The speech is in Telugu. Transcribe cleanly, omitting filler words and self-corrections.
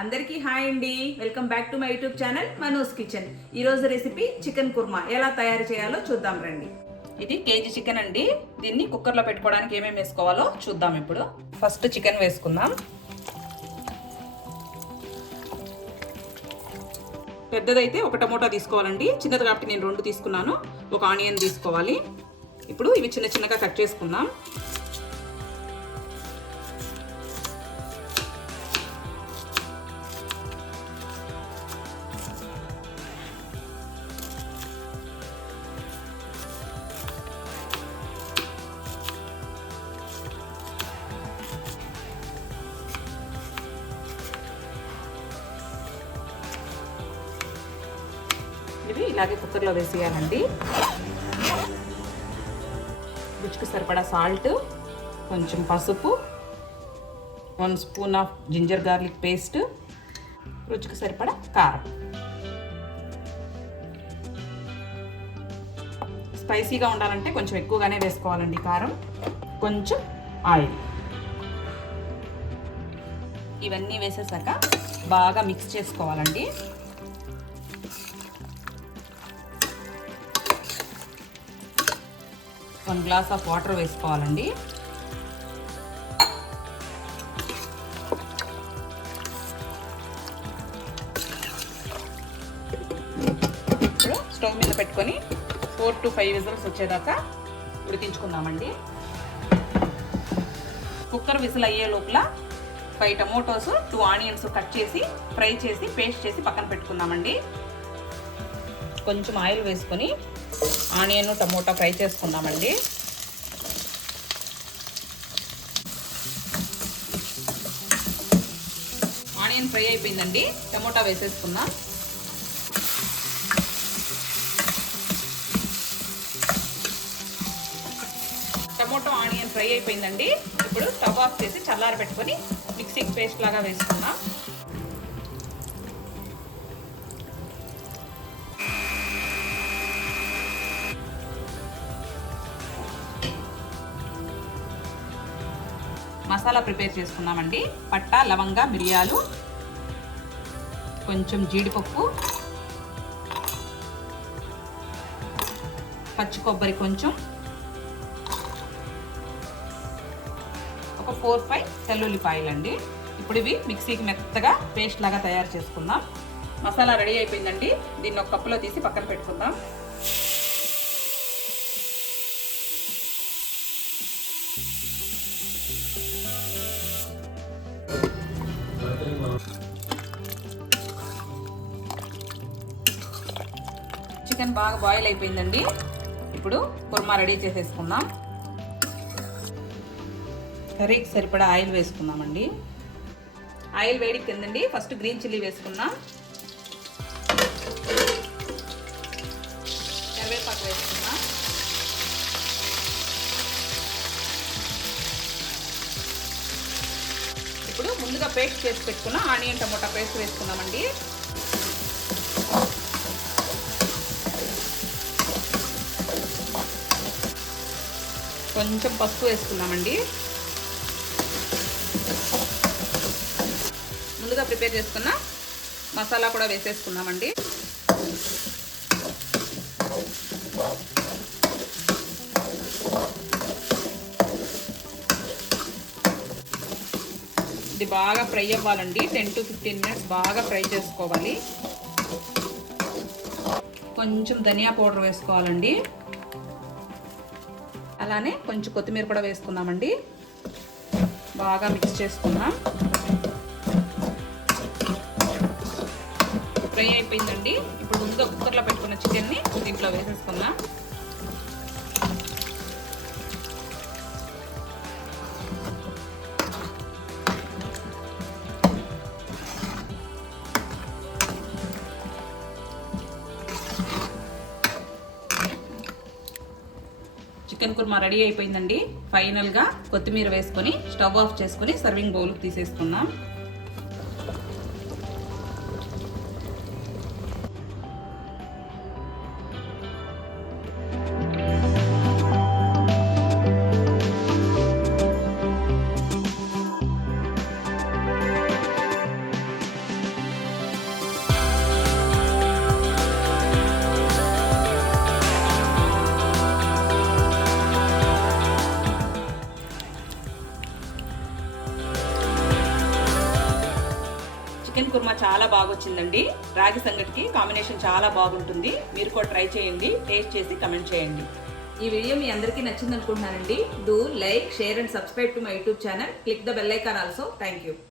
అందరికీ హాయ్ అండి. Welcome back to my YouTube channel Mano's kitchen. ఈరోజు రెసిపీ చికెన్ కుర్మా ఎలా తయారు చేయాలో చూద్దాం రండి. ఇది కేజీ చికెన్ అండి. దీన్ని కుక్కర్లో పెట్టుకోవడానికి ఏమేమి వేసుకోవాలో చూద్దాం. ఇప్పుడు ఫస్ట్ చికెన్ వేసుకుందాం. పెద్దదైతే ఒక టమోటా తీసుకోవాలండి. చిన్నది కాబట్టి నేను 2 తీసుకున్నాను. ఒక ఆనియన్ తీసుకోవాలి. ఇప్పుడు ఇవి చిన్న చిన్నగా కట్ చేసుకుందాం. ఇవి ఇలాగే కుక్కర్లో వేసేయాలండి. రుచికి సరిపడా సాల్ట్, కొంచెం పసుపు, 1 spoon of ginger garlic paste, రుచికి సరిపడా కారం. స్పైసీగా ఉండాలంటే కొంచెం ఎక్కువగానే వేసుకోవాలండి కారం. కొంచెం ఆయిల్. ఇవన్నీ వేసేసాక బాగా మిక్స్ చేసుకోవాలండి. వన్ గ్లాస్ ఆఫ్ వాటర్ వేసుకోవాలండి. ఇప్పుడు స్టవ్ మీద పెట్టుకొని 4 to 5 విజిల్స్ వచ్చేదాకా ఉడికించుకుందామండి. కుక్కర్ విజిల్ అయ్యే లోపల 5 టమోటోస్, 2 ఆనియన్స్ కట్ చేసి ఫ్రై చేసి పేస్ట్ చేసి పక్కన పెట్టుకుందామండి. కొంచెం ఆయిల్ వేసుకొని ఆనియన్ టమోటా ఫ్రై చేసుకుందామండి. ఆనియన్ ఫ్రై అయిపోయిందండి. టమోటా వేసేసుకుందాం. టమోటా ఆనియన్ ఫ్రై అయిపోయిందండి. ఇప్పుడు స్టవ్ ఆఫ్ చేసి చల్లార పెట్టుకొని మిక్సీకి పేస్ట్ లాగా వేసుకుందాం. మసాలా ప్రిపేర్ చేసుకున్నామండి. పట్టా, లవంగ, మిరియాలు, కొంచెం జీడిపప్పు, పచ్చి కొబ్బరి కొంచెం, ఒక 4-5 తెల్లుల్లిపాయలు అండి. ఇప్పుడు ఇవి మిక్సీకి మెత్తగా పేస్ట్ లాగా తయారు చేసుకుందాం. మసాలా రెడీ అయిపోయిందండి. దీన్ని ఒక కప్పులో తీసి పక్కన పెట్టుకుందాం. చికెన్ బాగా బాయిల్ అయిపోయిందండి. ఇప్పుడు కుర్మా రెడీ చేసేసుకుందాం. కర్రీకి సరిపడా ఆయిల్ వేసుకుందామండి. ఆయిల్ వేడెక్కిందండి. ఫస్ట్ గ్రీన్ చిల్లీ వేసుకుందాం. కరివేపాకు వేసుకుందాం. ఇప్పుడు ముందుగా పేస్ట్ చేసి పెట్టుకున్న ఆనియన్ టమోటా పేస్ట్ వేసుకుందామండి. కొంచెం పసుపు వేసుకున్నామండి. ముందుగా ప్రిపేర్ చేసుకున్న మసాలా కూడా వేసేసుకున్నామండి. ఇది బాగా ఫ్రై అవ్వాలండి. 10 to 15 మినిట్స్ బాగా ఫ్రై చేసుకోవాలి. కొంచెం ధనియా పౌడర్ వేసుకోవాలండి. అలానే కొంచెం కొత్తిమీర కూడా వేసుకుందామండి. బాగా మిక్స్ చేసుకుందాం. ఫ్రై అయిపోయిందండి. ఇప్పుడు ముందుగా కుక్కర్లో పెట్టుకున్న చికెన్ని దీంట్లో వేసేసుకుందాం. చికెన్ కుర్మా రెడీ అయిపోయిందండి. ఫైనల్గా కొత్తిమీర వేసుకొని స్టవ్ ఆఫ్ చేసుకొని సర్వింగ్ బౌల్కి తీసేసుకుందాం. చికెన్ కుర్మా చాలా బాగా వచ్చిందండి. రాగి సంగటికి కాంబినేషన్ చాలా బాగుంటుంది. మీరు కూడా ట్రై చేయండి, టేస్ట్ చేసి కమెంట్ చేయండి. ఈ వీడియో మీ అందరికీ నచ్చింది అనుకుంటున్నానండి. Do like, share and subscribe to my YouTube channel. Click the bell icon also. Thank you.